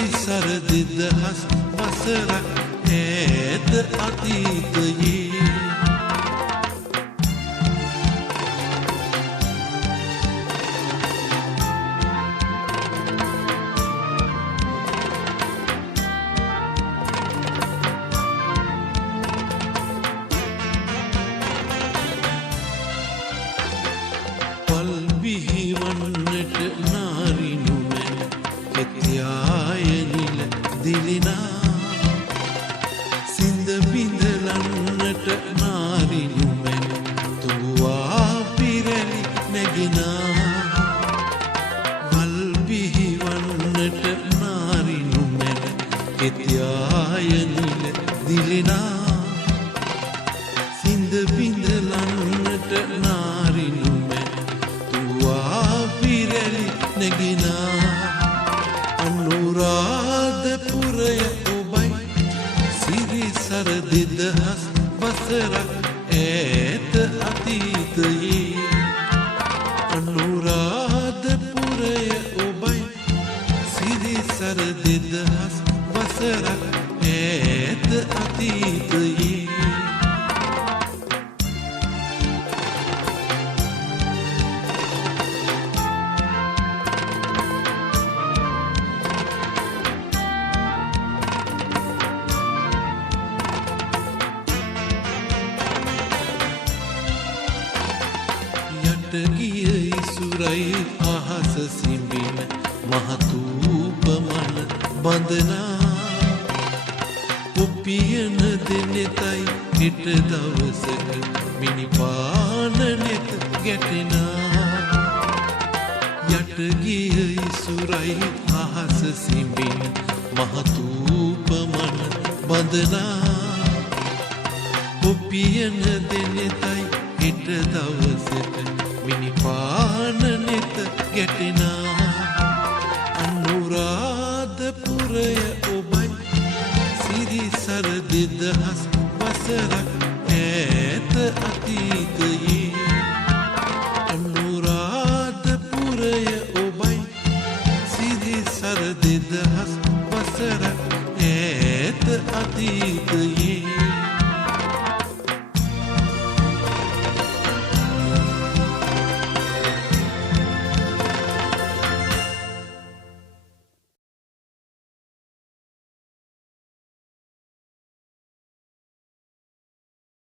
සිරිසර දෙදහස් වසරක් ඈත අතීතයේ විහිවන්නට නාරිනුමැන කෙතියායනිල දිලිනා සිඳ බිඳලන්නට නාරිනුමැන තුවා පිරැලි නැගෙනා වල් විහිවන්නට නාරිනුමැන කෙතියායනිල දිලිනා සිඳ බිඳලන්නට නාරිනුමැන පිරැලි නැගිනා අනුරාධපුරය ඔබයි සිරිසර දෙදහස් වසරක් ඈත අතීතයේ අනුරාධපුරය ඔබයි සිරිසර දෙදහස් වසරක් ඈත අතීතයේ ගිය ඉසුරයි අහස සිඹින මහතූපමන බඳනා ඔපියන දෙනෙතයි හිට දවසක මිනිපාන නෙත ගැටෙනා යට ගිය ඉසුරයි අහස සිඹින මහතූපමන බඳනා ඔපියන දෙනෙතයි හිට දවසක මිනිපාන නෙත ගැටෙනා අනුරාධපුරය ඔබයි සිරිසර දෙදහස් වසරක් ඈත අතීතයේ අනුරාධපුරය ඔබයි සිරිසර දෙදහස් වසරක් ඈත අතීතයේ